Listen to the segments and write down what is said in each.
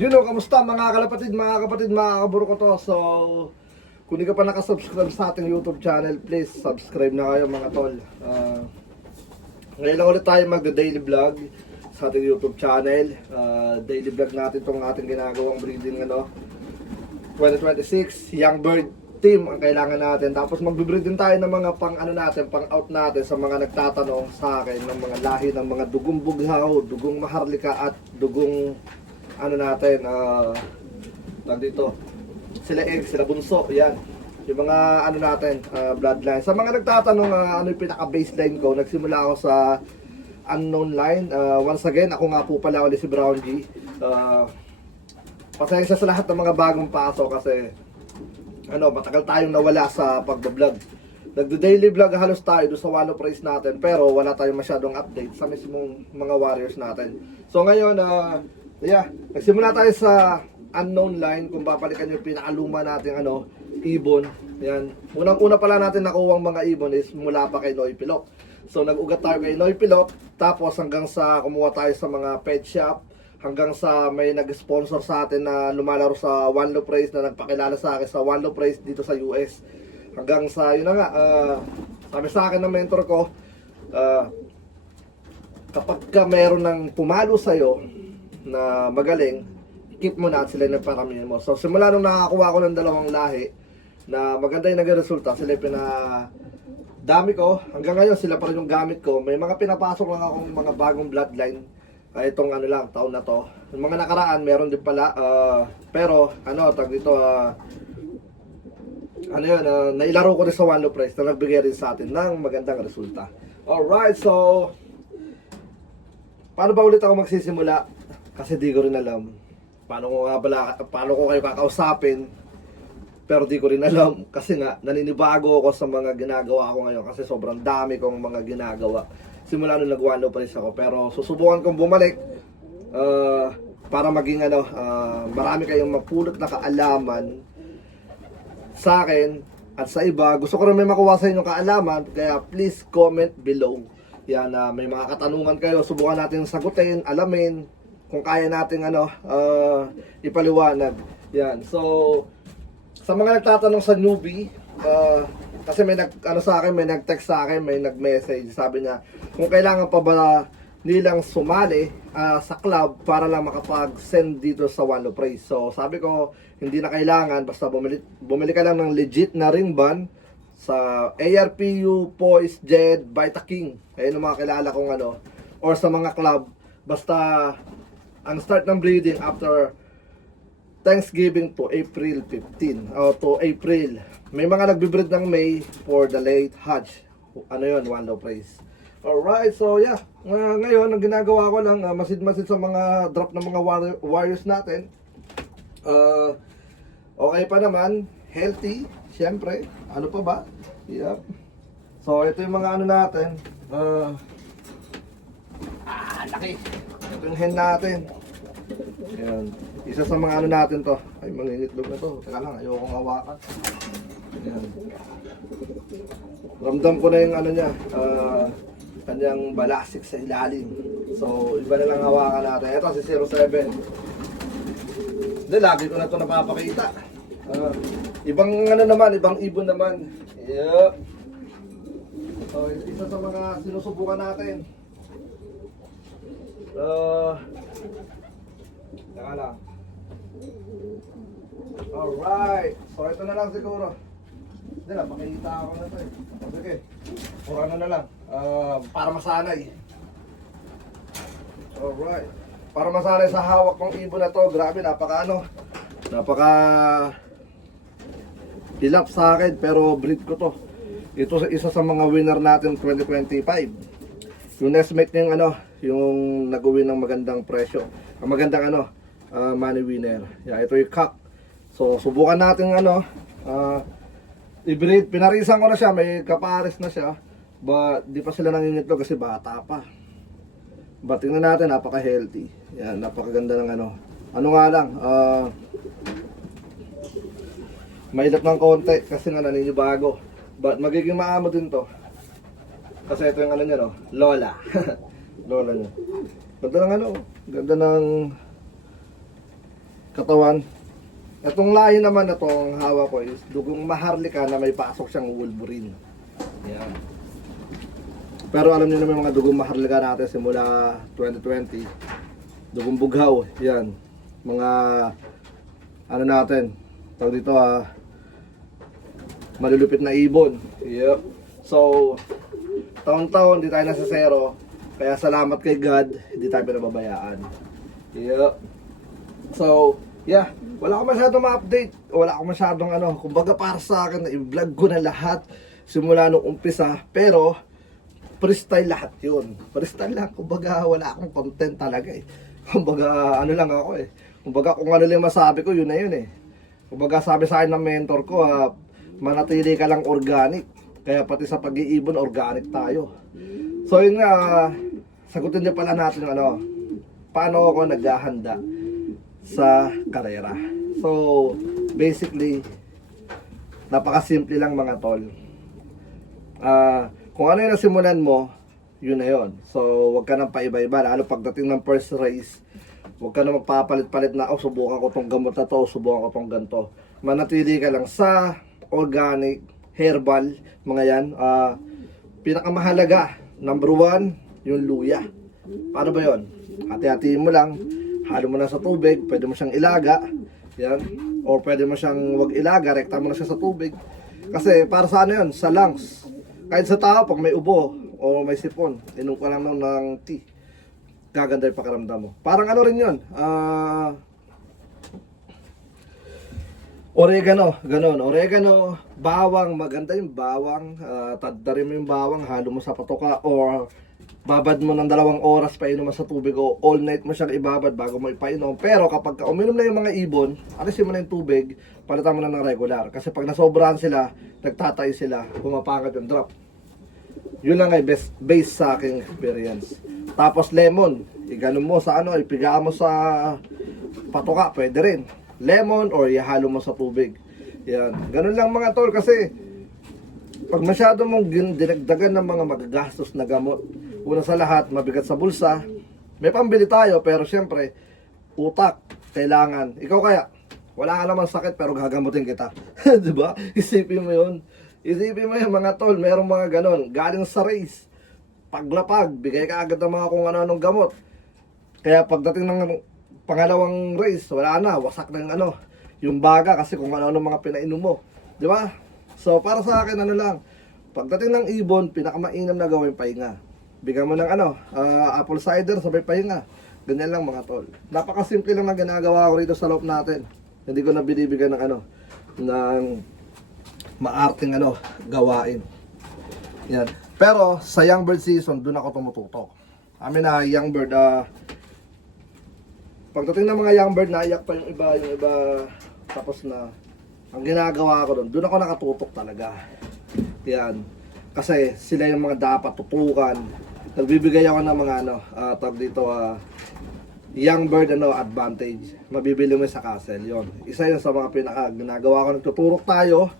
Yun o, kamusta mga kalapatid, mga kapatid, mga kaburo ko to. So, kung di ka pa nakasubscribe sa ating YouTube channel, please subscribe na kayo mga tol. Ngayon lang ulit tayo magda-daily vlog sa ating YouTube channel. Daily vlog natin itong ating ginagawang breeding 2026 Young Bird Team ang kailangan natin. Tapos magbe-breed din tayo ng mga pang pang out natin sa mga nagtatanong sa akin ng mga lahi ng mga dugong bughaw, dugong maharlika at dugong natin, dito, sila egg, sila bunso, yan. Yung mga natin, bloodline. Sa mga nagtatanong ano yung pinaka-baseline ko, nagsimula ako sa unknown line. Once again, ako nga po pala ulit si Brown G. Pasensya sa lahat ng mga bagong paso kasi matagal tayong nawala sa pagbablog. Nagdo-daily vlog halos tayo doon sa Walo Price natin, pero wala tayong masyadong update sa mismong mga warriors natin. So ngayon, nagsimula tayo sa unknown line. Kung babalikan yung pinakaluma natin ibon. Yan. Unang-una pala natin nakuwang mga ibon is mula pa kay Noy Pilok. So nag-ugat tayo kay Noy Pilok, tapos hanggang sa kumuha tayo sa mga pet shop, hanggang sa may nag-sponsor sa atin na lumalaro sa Walo Price, na nagpakilala sa akin sa Walo Price dito sa US. Hanggang sa yun na nga, sabi sa akin ng mentor ko, kapag ka meron ng pumalo sa'yo na magaling, keep mo na at sila yung nagparamihan mo. So simula nung nakakuha ko ng dalawang lahi na maganda yung nagre-resulta, sila yung dami ko, hanggang ngayon sila pa rin yung gamit ko. May mga pinapasok lang akong mga bagong bloodline itong taon na to. Yung mga nakaraan meron din pala, pero tag dito, nailaro ko rin sa Walo Price na nagbigay rin sa atin ng magandang resulta. Alright, so paano ba ulit ako magsisimula? Kasi di ko rin alam paano ko kayo kakausapin, pero di ko rin alam kasi nga naninibago ako sa mga ginagawa ko ngayon kasi sobrang dami kong mga ginagawa simula nung nag-Walo Price ako. Pero susubukan kong bumalik para maging marami kayong mapulot na kaalaman sa akin at sa iba. Gusto ko rin may makuha sa inyong kaalaman, kaya please comment below. Yan, may mga katanungan kayo, subukan natin sagutin, alamin kung kaya natin ipaliwanag. Yan. So sa mga nagtatanong sa newbie, kasi may may nag-text sa akin, may nag-message, sabi niya kung kailangan pa ba nilang sumali sa club para lang makapag-send dito sa Walo Price. So sabi ko, hindi na kailangan, basta bumili ka lang ng legit na ring band sa ARPU, Poise, Jed, Vita King. Ayun ang mga kilala kong or sa mga club, basta ang start ng breeding after Thanksgiving to April 15 o to April. May mga nagbe-breed ng May for the late Hajj. Walo Price. Alright, so yeah. Ngayon, ang ginagawa ko lang, masid-masid sa mga drop ng mga warriors natin. Okay pa naman, healthy, syempre. Ano pa ba? Yep. So, ito yung mga natin. Laki. Ito yung hen natin. Ayan. Isa sa mga natin to. Ay, mangingitlog na to. Teka lang, ayokong hawakan. Ayan. Ramdam ko na yung niya. Kanyang balasik sa ilalim. So, iba na lang hawakan natin. Ito si 07. Hindi, lagi ko na ito napapakita. Ibang naman, ibang ibon naman. Yep. So, isa sa mga sinusubukan natin. Teka lang. Alright. So, ito na lang siguro. Hindi na, pakikita ako na ito eh. Sige. Pura na lang. Para masanay. Alright. Para masanay sa hawak ng ibon na to. Grabe, napaka hilap sa akin, pero breed ko to. Ito isa sa mga winner natin 2025. Yung nestmate niya yung nag-win ng magandang presyo. Ang magandang money winner. Ito yung cock. So subukan natin i-breed. Pinarisan ko na siya, may kapares na siya. But di pa sila nangingitlog kasi bata pa. But tingnan natin, napaka-healthy. Yan, napakaganda ng nga lang, mahilap ng konti kasi nga naninibago. But magiging maamo din to. Kasi ito yung niya Lola. Lola niya. Ganda ng ganda ng katawan. Itong lahi naman na to, ang hawa ko is dugong Maharlika na may pasok siyang Wolverine. Yan. Pero alam niyo naman mga dugong Maharlika natin simula 2020. Dugong Bughaw, yan. Mga ano natin, tawag dito malulupit na ibon. Yep. So, taon-taon hindi tayo nasa zero. Kaya salamat kay God, hindi tayo pinababayaan. Yep. So, yeah, wala akong masyadong ma-update. Wala akong masyadong kumbaga para sa akin, i-vlog ko na lahat simula nung umpisa. Pero, freestyle lahat yun. Freestyle lang, kumbaga wala akong content talaga eh. Kumbaga ano lang ako eh. Kumbaga kung ano lang masabi ko, yun na yun eh. Kumbaga sabi sa akin ng mentor ko, manatili ka lang organic. Kaya pati sa pag-iibon, organic tayo. So yun nga, sagutin niyo pala natin paano ako naghahanda sa karera. So, basically, napakasimple lang mga tol. Kung ano yung nasimulan mo, yun na yun. So, wag ka nang paiba-iba. Lalo pagdating ng first race, wag ka nang magpapalit-palit na, subukan ko tong gamot na to, subukan ko tong ganito. Manatili ka lang sa organic, herbal, mga yan. Pinakamahalaga, number 1, yung luya. Paano ba yun? Hati-hatiin mo lang, halo mo na sa tubig, pwede mo siyang ilaga, yan. Or pwede mo siyang wag ilaga, rekta mo na siya sa tubig. Kasi para sa ano yun? Sa lungs. Kahit sa tao, pag may ubo o may sipon, inom ka lang ng tea. Gaganda yung pakiramdam mo. Parang ano rin yun? Oregano, ganon. Oregano, bawang, maganda yung bawang. Tadtarin mo yung bawang, halo mo sa patoka or babad mo ng 2 oras pa inuman sa tubig o all night mo siyang ibabad bago mo ipainom. Pero kapag uminom na yung mga ibon, alisin mo na yung tubig, palitan mo na ng regular. Kasi pag nasobrahan sila, nagtatay sila, pumapangat yung drop. Yun lang ay base sa aking experience. Tapos lemon, iganon mo sa ipigaan mo sa patoka, pwede rin. Lemon or ihalo mo sa tubig. Yan. Ganun lang mga tol kasi pag masyado mong dinagdagan ng mga magagastos na gamot, una sa lahat, mabigat sa bulsa. May pambili tayo, pero syempre, utak, kailangan. Ikaw kaya, wala ka naman sakit, pero gagamutin kita. Diba? Isipin mo yun. Isipin mo yun, mga tol, merong mga ganon. Galing sa race, paglapag, bigay ka agad ng mga kung ano-anong gamot. Kaya pagdating ng pangalawang race, wala na, wasak ng yung baga kasi kung ano-ano mga pinainom mo. Diba? So, para sa akin, lang, pagdating ng ibon, pinakamainam na gawin pahinga. Bigyan mo ng apple cider, sabay pahinga. Ganyan lang mga tol. Napakasimple lang na ginagawa ko rito sa loob natin. Hindi ko na binibigyan ng ng maarting gawain. Yan. Pero, sa young bird season, doon ako tumututok. Amin na, young bird, pagdating ng mga young bird, naiyak pa yung iba, tapos na, ang ginagawa ko doon ako nakatutok talaga. Yan. Kasi sila yung mga dapat tutukan. Nagbibigay ako ng mga tawag dito, young bird advantage. Mabibili mo sa castle, yon. Isa yun sa mga pinaka ginagawa ko. Nagtuturok tayo,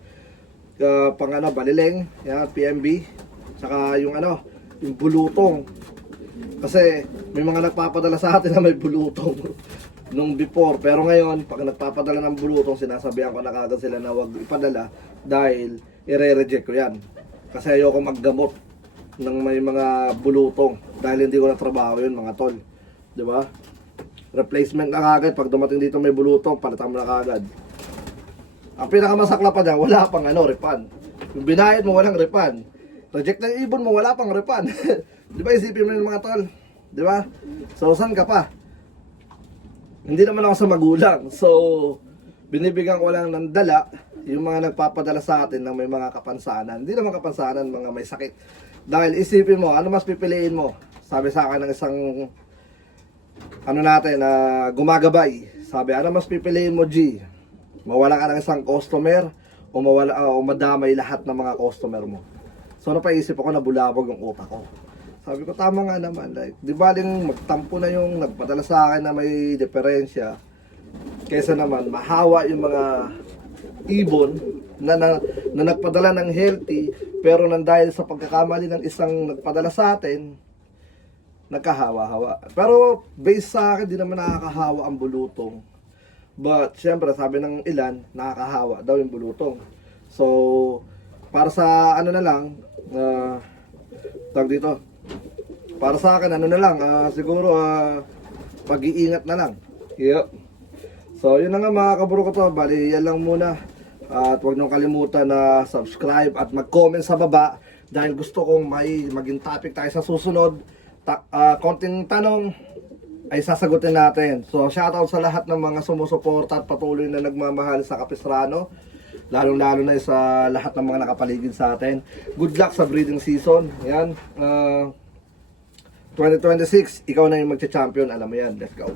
pang balileng, yan, PMB, saka yung yung bulutong. Kasi may mga nagpapadala sa atin na may bulutong nung before, pero ngayon pag nagpapadala ng bulutong, sinasabihan ko na kagad sila na wag ipadala dahil i-reject ko yan. Kasi ayoko maggamot ng may mga bulutong dahil hindi ko na trabaho yun mga tol. Di ba? Replacement na kagad, pag dumating dito may bulutong, palitan mo na kagad. Ang pinakamasakla pa dyan, wala pang refund. Yung binayad mo, walang refund. Reject na yung ibon mo, wala pang refund. Di ba, isipin mo yung mga tol? Di ba? So, saan ka pa? Hindi naman ako sa magulang. So, binibigyan ko lang ng dala yung mga nagpapadala sa atin ng may mga kapansanan. Hindi naman kapansanan, mga may sakit. Dahil isipin mo, ano mas pipiliin mo? Sabi sa akin ng isang gumagabay. Sabi, ano mas pipiliin mo, G? Mawala ka ng isang customer o madamay lahat ng mga customer mo? So napaisip ako na bulabog yung utak ko. Sabi ko, tama nga naman. Like, di ba din magtampo na yung nagpadala sa akin na may diferensya kaysa naman mahawa yung mga ibon na nagpadala ng healthy, pero nang dahil sa pagkakamali ng isang nagpadala sa atin, nagkahawa-hawa. Pero based sa akin, di naman nakakahawa ang bulutong. But syempre sabi ng ilan, nakakahawa daw yung bulutong. So para sa ano na lang, tag dito. Para sa akin ano na lang, siguro pag-iingat na lang. Yep. So yun na nga mga kaburo ko to, bali yan lang muna. At huwag niyong kalimutan na subscribe at mag-comment sa baba dahil gusto kong maging topic tayo sa susunod. Konting tanong ay sasagutin natin. So shoutout sa lahat ng mga sumusuporta at patuloy na nagmamahal sa Capistrano. Lalong-lalo na sa lahat ng mga nakapaligid sa atin. Good luck sa breeding season. Yan. 2026, ikaw na yung magcha-champion. Alam mo yan. Let's go.